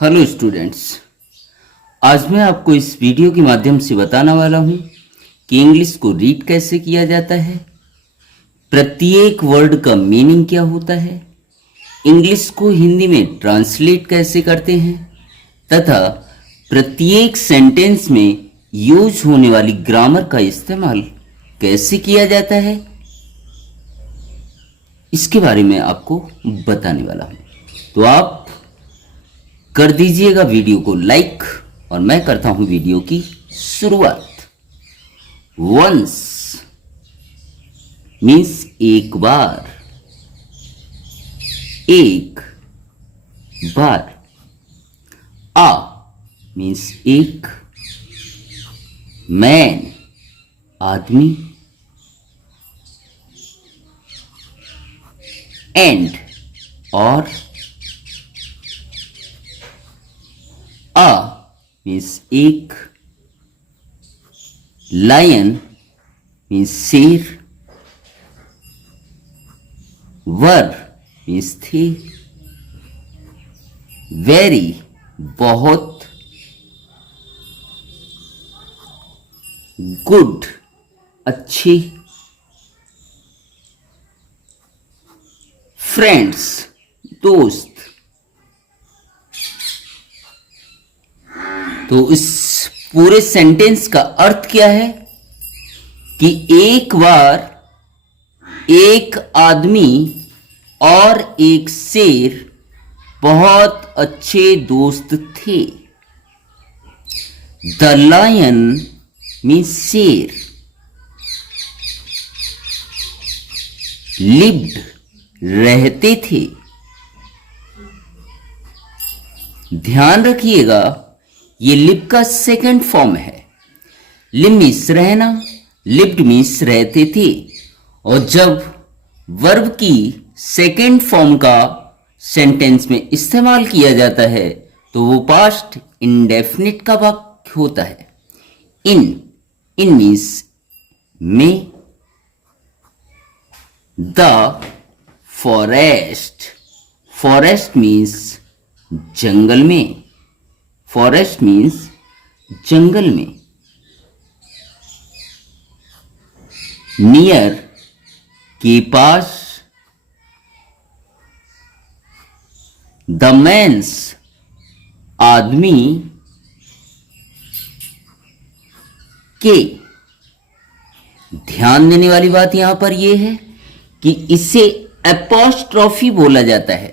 Hello students. आज मैं आपको इस वीडियो के माध्यम से बताने वाला हूँ कि इंग्लिश को रीड कैसे किया जाता है, प्रत्येक वर्ड का मीनिंग क्या होता है, इंग्लिश को हिंदी में ट्रांसलेट कैसे करते हैं तथा प्रत्येक सेंटेंस में यूज होने वाली ग्रामर का इस्तेमाल कैसे किया जाता है, इसके बारे में आपको बताने वाला हूँ। तो आप कर दीजिएगा वीडियो को लाइक और मैं करता हूं वीडियो की शुरुआत। वंस मीन्स एक बार, एक बार। आ मीन्स एक, मैन आदमी, एंड और, आ मीन्स एक, लायन मीन्स शेर, वर मीन्स थे, वेरी बहुत, गुड अच्छे, फ्रेंड्स दोस्त। तो इस पूरे सेंटेंस का अर्थ क्या है कि एक बार एक आदमी और एक शेर बहुत अच्छे दोस्त थे। द लायन मीन्स शेर, लिव्ड रहते थे। ध्यान रखिएगा, ये लिव का सेकंड फॉर्म है। लिव मीन्स रहना, लिव्ड मीन्स रहते थे। और जब वर्ब की सेकंड फॉर्म का सेंटेंस में इस्तेमाल किया जाता है तो वो पास्ट इंडेफिनिट का वाक्य होता है। इन मीन्स में। द फॉरेस्ट, फॉरेस्ट मीन्स जंगल में, फॉरेस्ट मीन्स जंगल में। नियर के पास, द मैन्स आदमी के। ध्यान देने वाली बात यहां पर यह है कि इसे एपोस्ट्रोफी बोला जाता है।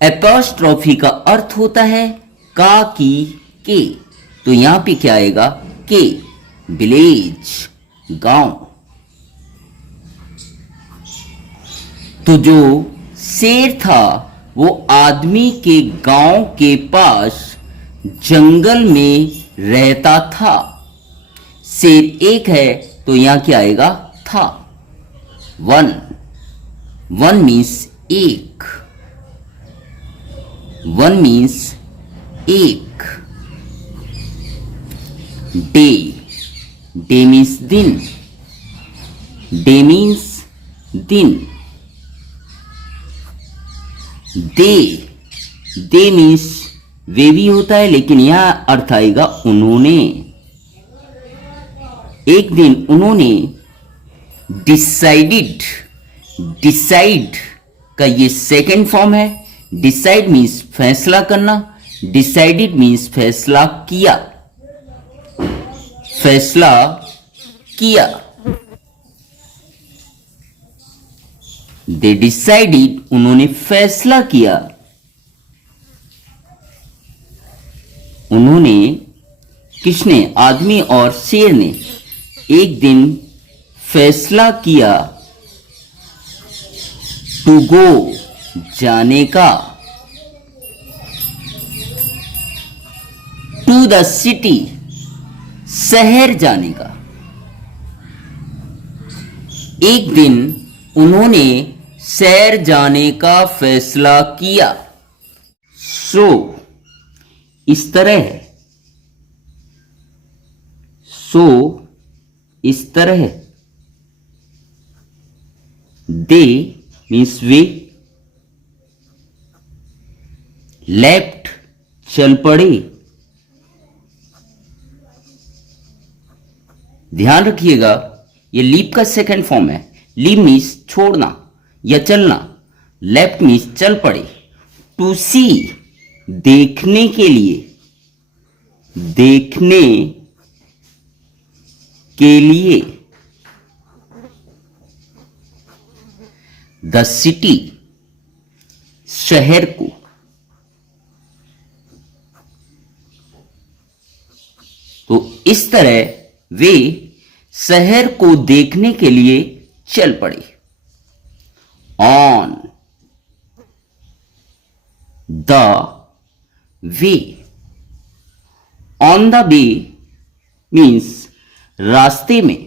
एपोस्ट्रोफी का अर्थ होता है का की के। तो यहां पे क्या आएगा? के, विलेज गांव। तो जो शेर था वो आदमी के गांव के पास जंगल में रहता था। शेर एक है तो यहां क्या आएगा? था। वन, वन मीन्स एक, वन मीन्स एक। डे, डे मीन्स दिन, डे मीन्स दिन। दे, दे मीन्स वे भी होता है लेकिन यह अर्थ आएगा उन्होंने। एक दिन उन्होंने डिसाइडेड, डिसाइड का ये सेकेंड फॉर्म है। डिसाइड मीन्स फैसला करना, डिसाइडेड मीन्स फैसला किया, फैसला किया। दे डिसाइडेड, उन्होंने फैसला किया। उन्होंने, किसने? आदमी और शेर ने एक दिन फैसला किया टू गो, जाने का, टू द सिटी, शहर जाने का। एक दिन उन्होंने शहर जाने का फैसला किया। सो इस तरह है, सो इस तरह। दे मीन्स वे, लेफ्ट चल पड़े। ध्यान रखिएगा ये लीप का सेकंड फॉर्म है। लीव मीन्स छोड़ना या चलना, लेफ्ट मीन्स चल पड़े। टू सी देखने के लिए, देखने के लिए। द सिटी शहर को, तो इस तरह वे शहर को देखने के लिए चल पड़े। On the way, on the way means रास्ते में।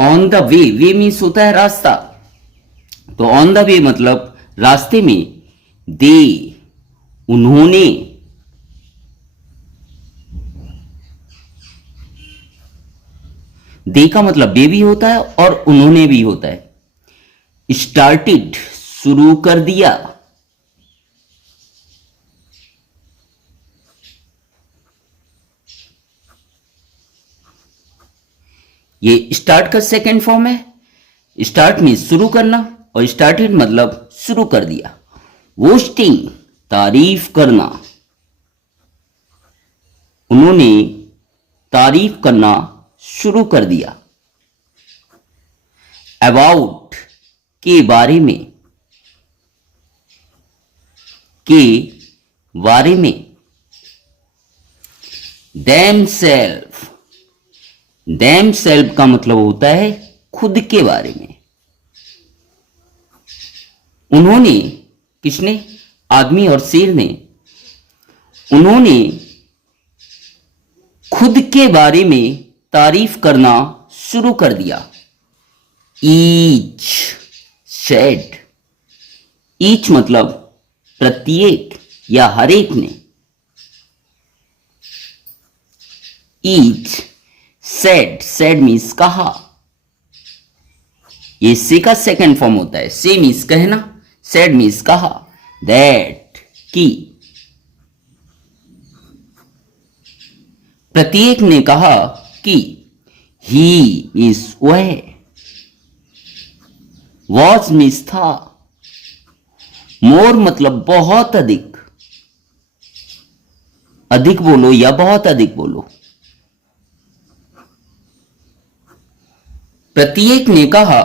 On the way, way means होता है रास्ता, तो ऑन द वे मतलब रास्ते में। दे उन्होंने, दे का मतलब वे भी होता है और उन्होंने भी होता है। स्टार्टेड शुरू कर दिया। ये स्टार्ट का सेकंड फॉर्म है। स्टार्ट मीन्स शुरू करना और स्टार्टेड मतलब शुरू कर दिया। बोस्टिंग तारीफ करना, उन्होंने तारीफ करना शुरू कर दिया। अबाउट के बारे में, के बारे में। देमसेल्फ, देमसेल्फ का मतलब होता है खुद के बारे में। उन्होंने, किसने? आदमी और शेर ने। उन्होंने खुद के बारे में तारीफ करना शुरू कर दिया। ईच सेड, ईच मतलब प्रत्येक या हर एक ने। ईच सेड, सेड मीन्स कहा। ये से का सेकंड फॉर्म होता है। से मीन्स कहना, सेड मीन्स कहा। दैट की, प्रत्येक ने कहा कि। ही मीन्स वह। वॉज मीन्स था। मोर मतलब बहुत अधिक। अधिक बोलो या बहुत अधिक बोलो। प्रत्येक ने कहा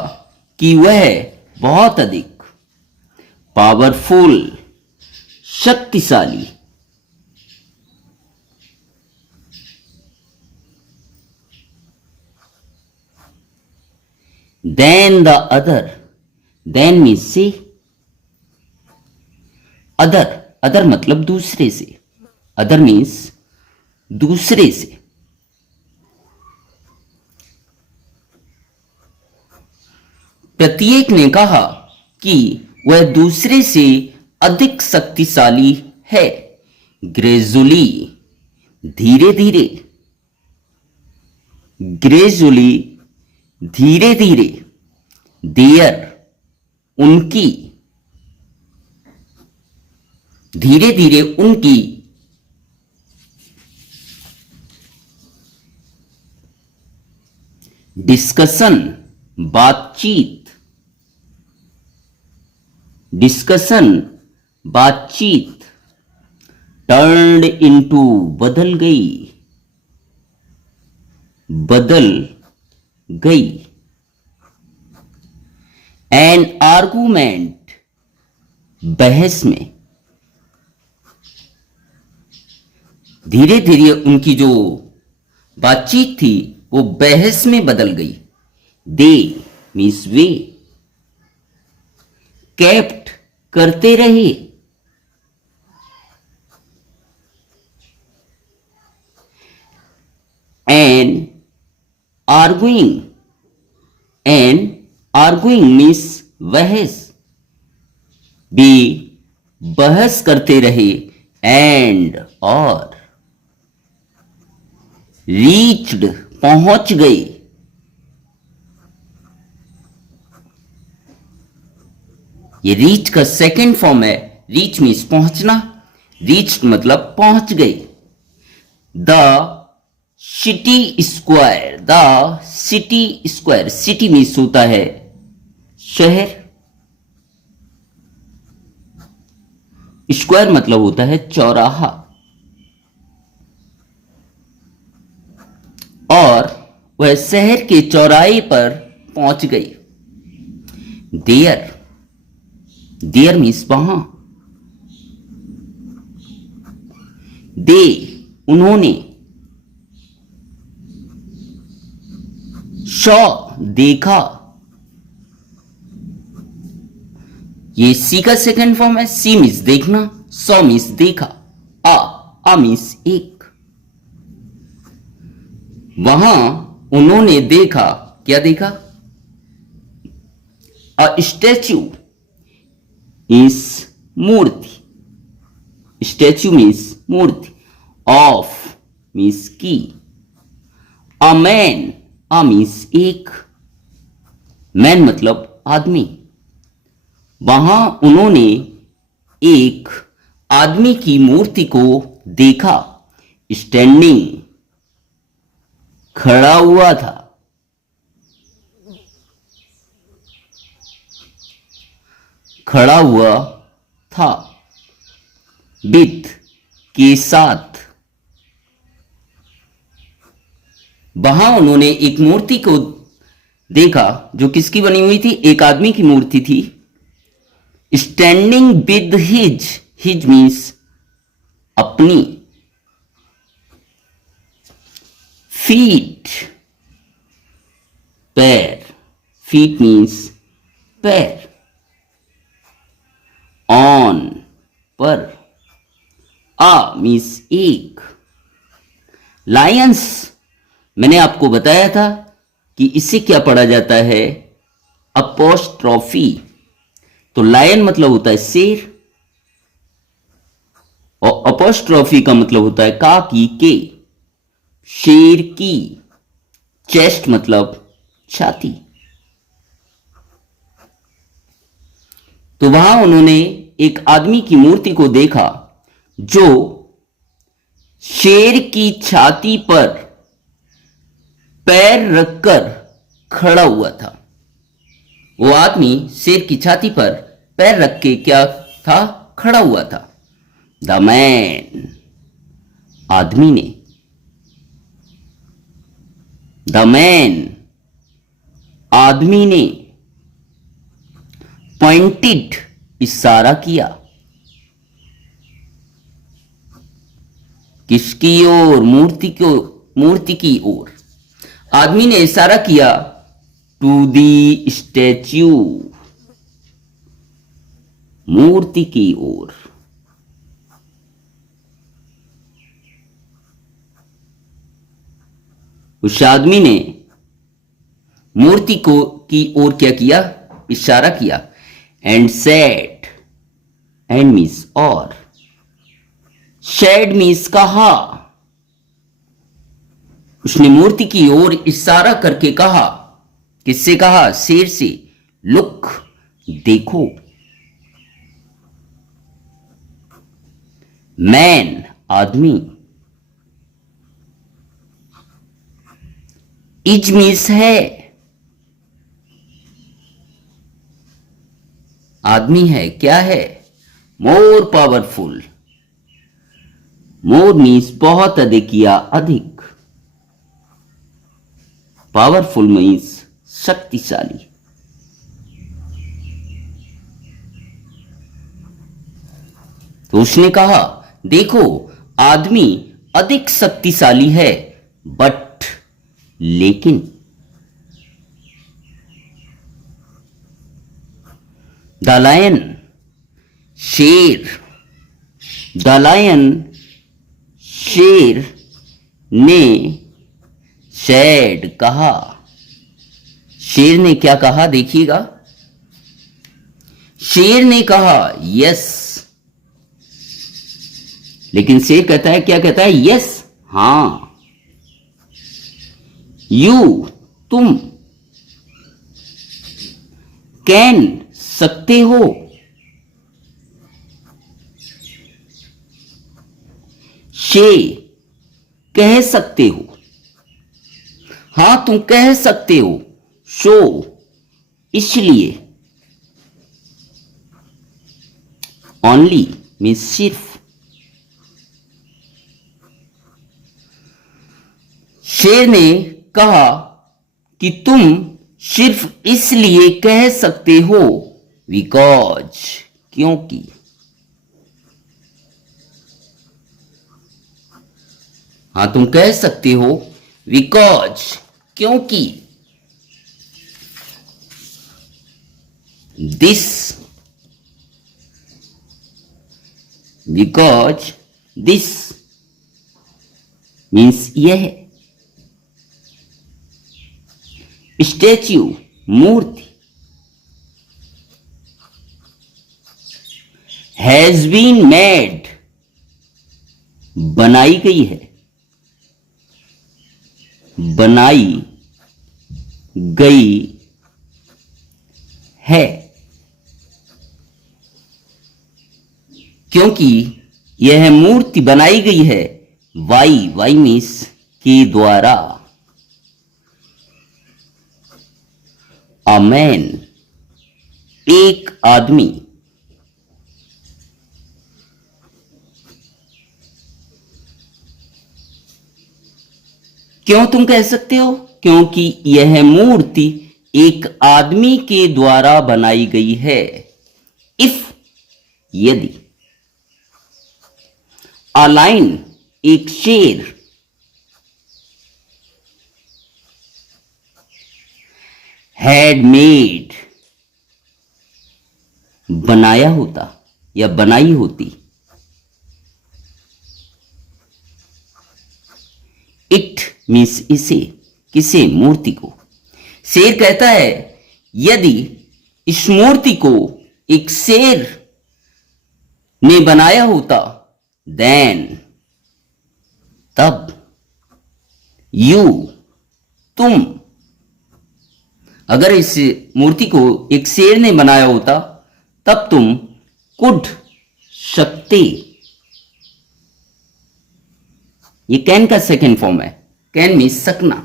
कि वह बहुत अधिक। पावरफुल शक्तिशाली। Than the other, than means से। अदर, अदर मतलब दूसरे से। अदर मीन्स दूसरे से। प्रत्येक ने कहा कि वह दूसरे से अधिक शक्तिशाली है। ग्रेजुअली धीरे धीरे। ग्रेजुअली धीरे धीरे। देयर उनकी, धीरे धीरे उनकी। डिस्कशन बातचीत। डिस्कशन बातचीत। टर्न्ड इनटू बदल गई। बदल गई। एन आर्गुमेंट बहस में। धीरे धीरे उनकी जो बातचीत थी वो बहस में बदल गई। दे मीन्स वे। केप्ट करते रहे। On arguing, on arguing means बहस। बी बहस करते रहे। एंड और। रीच्ड पहुंच गए। ये रीच का सेकंड फॉर्म है। रीच मीन्स पहुंचना, रीच मतलब पहुंच गई। The city square, the city square, city means होता है शहर, स्क्वायर मतलब होता है चौराहा। और वह शहर के चौराहे पर पहुंच गई। देयर, देयर मीन्स वहां। दे उन्होंने, शॉ देखा, ये सी का सेकंड फॉर्म है। सी मीन्स देखना, सॉ मीन्स देखा, आ मीन्स एक। वहां उन्होंने देखा, क्या देखा? अ स्टैच्यू मीन्स मूर्ति, स्टैच्यू मीन्स मूर्ति। ऑफ मीन्स की। अ मैन, अ मीन्स एक, मैन मतलब आदमी। वहां उन्होंने एक आदमी की मूर्ति को देखा, स्टैंडिंग खड़ा हुआ था। खड़ा हुआ था। विथ के साथ। वहां उन्होंने एक मूर्ति को देखा जो किसकी बनी हुई थी? एक आदमी की मूर्ति थी। Standing with his, his means अपनी। फीट पैर, फीट मीन्स पैर। ऑन पर, आ मीन्स एक। लायंस, मैंने आपको बताया था कि इसे क्या पढ़ा जाता है? अपोस्ट्रोफी। तो लायन मतलब होता है शेर, और अपोस्ट्रोफी का मतलब होता है का की के, शेर की। चेस्ट मतलब छाती। तो वहां उन्होंने एक आदमी की मूर्ति को देखा जो शेर की छाती पर पैर रखकर खड़ा हुआ था। वो आदमी शेर की छाती पर पैर रख के क्या था? खड़ा हुआ था। द मैन, आदमी ने। द मैन, आदमी ने। पॉइंटेड, इशारा किया। किसकी ओर? मूर्ति को, मूर्ति की ओर। आदमी ने इशारा किया टू दी स्टैच्यू, मूर्ति की ओर। उस आदमी ने मूर्ति को की ओर क्या किया? इशारा किया। एंड सेड, एंड मीन्स और, शेड मीन्स कहा। उसने मूर्ति की ओर इशारा करके कहा। किससे कहा? शेर से। लुक, देखो। मैन, आदमी। इज मीन्स है, आदमी है, क्या है? More powerful. मोर मीन्स बहुत अधिक या अधिक। पावरफुल मीन्स शक्तिशाली। तो उसने कहा, देखो आदमी अधिक शक्तिशाली है, बट लेकिन। द लायन, शेर। द लायन, शेर ने। सैड, कहा। शेर ने क्या कहा? देखिएगा। शेर ने कहा यस। लेकिन शेर कहता है, क्या कहता है? यस, हां। यू, तुम। कैन, सकते हो। शे कह सकते हो, हां तुम कह सकते हो। शो इसलिए, ओनली मीन्स सिर्फ। शेर ने कहा कि तुम सिर्फ इसलिए कह सकते हो, बिकॉज क्योंकि। हां तुम कह सकते हो बिकॉज क्योंकि। दिस बिकॉज दिस मीन्स यह। स्टैच्यू मूर्ति। हैज बीन मेड बनाई गई है, बनाई गई है। क्योंकि यह मूर्ति बनाई गई है वाई मीन्स के द्वारा। अ मैन एक आदमी। क्यों तुम कह सकते हो? क्योंकि यह मूर्ति एक आदमी के द्वारा बनाई गई है। इफ यदि। अ लाइन एक शेर। हैड मेड बनाया होता या बनाई होती। इट मीन्स इसे, किसे? मूर्ति को। शेर कहता है यदि इस मूर्ति को एक शेर ने बनाया होता, देन तब, यू तुम। अगर इस मूर्ति को एक शेर ने बनाया होता तब तुम कुड सकते। ये कैन का सेकेंड फॉर्म है। कैन मीन्स सकना,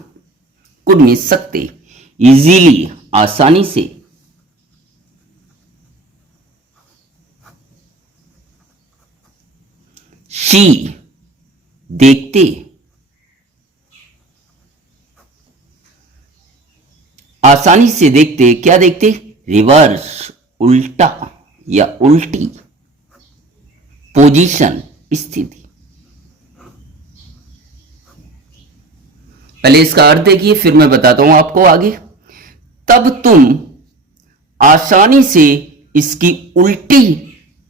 कुड मीन्स सकते। इजीली आसानी से। शी देखते। आसानी से देखते। क्या देखते? रिवर्स उल्टा या उल्टी। पोजीशन स्थिति। पहले इसका अर्थ देखिए, फिर मैं बताता हूं आपको आगे। तब तुम आसानी से इसकी उल्टी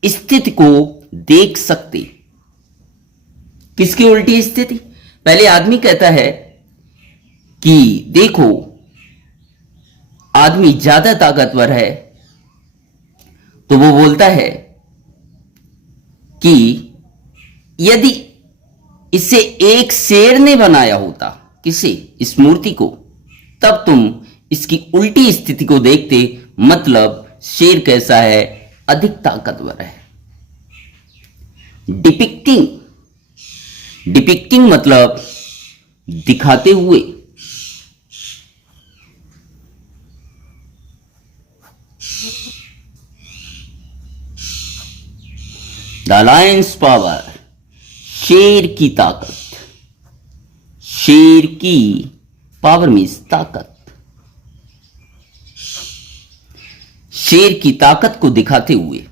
स्थिति को देख सकते। किसकी उल्टी स्थिति? पहले आदमी कहता है कि देखो आदमी ज्यादा ताकतवर है, तो वो बोलता है कि यदि इसे एक शेर ने बनाया होता, किसे? इस मूर्ति को, तब तुम इसकी उल्टी स्थिति को देखते। मतलब शेर कैसा है? अधिक ताकतवर है। डिपिक्टिंग। डिपिक्टिंग मतलब दिखाते हुए। द लायंस पावर शेर की ताकत। शेर की पावर मीन्स ताकत। शेर की ताकत को दिखाते हुए।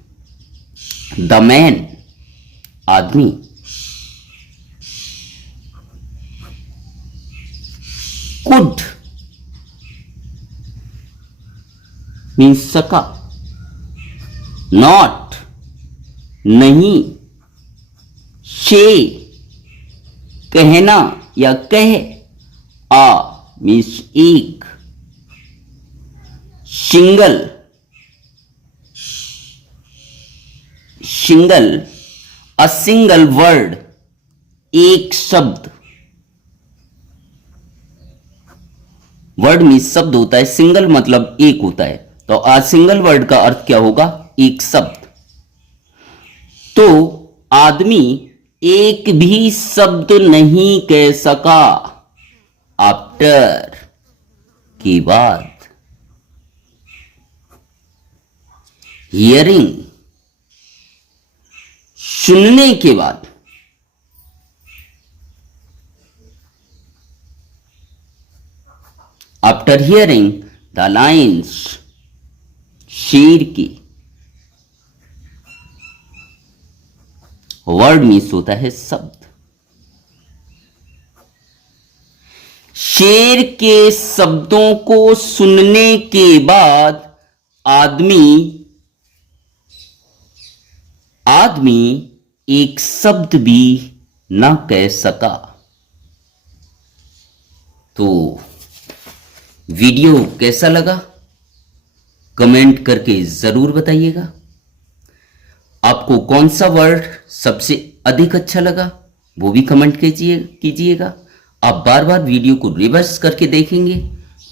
द मैन आदमी। कुड मीन्स सका। नॉट नहीं। शे कहना या कह। आ मीन्स एक। Single. Single a single word एक शब्द। वर्ड मीन्स शब्द होता है, सिंगल मतलब एक होता है। तो आ सिंगल वर्ड का अर्थ क्या होगा? एक शब्द। तो आदमी एक भी शब्द नहीं कह सका आफ्टर के बाद। हियरिंग सुनने के बाद। आफ्टर हियरिंग द लाइन्स शेर की। वर्ड मीन्स होता है शब्द। शेर के शब्दों को सुनने के बाद आदमी एक शब्द भी ना कह सका। तो वीडियो कैसा लगा कमेंट करके जरूर बताइएगा। आपको कौन सा वर्ड सबसे अधिक अच्छा लगा वो भी कमेंट कीजिएगा। आप बार बार वीडियो को रिवर्स करके देखेंगे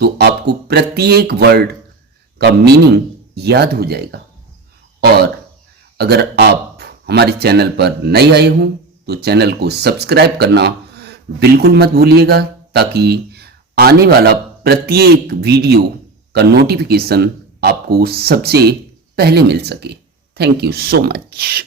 तो आपको प्रत्येक वर्ड का मीनिंग याद हो जाएगा। और अगर आप हमारे चैनल पर नए आए हों तो चैनल को सब्सक्राइब करना बिल्कुल मत भूलिएगा, ताकि आने वाला प्रत्येक वीडियो का नोटिफिकेशन आपको सबसे पहले मिल सके। Thank you so much.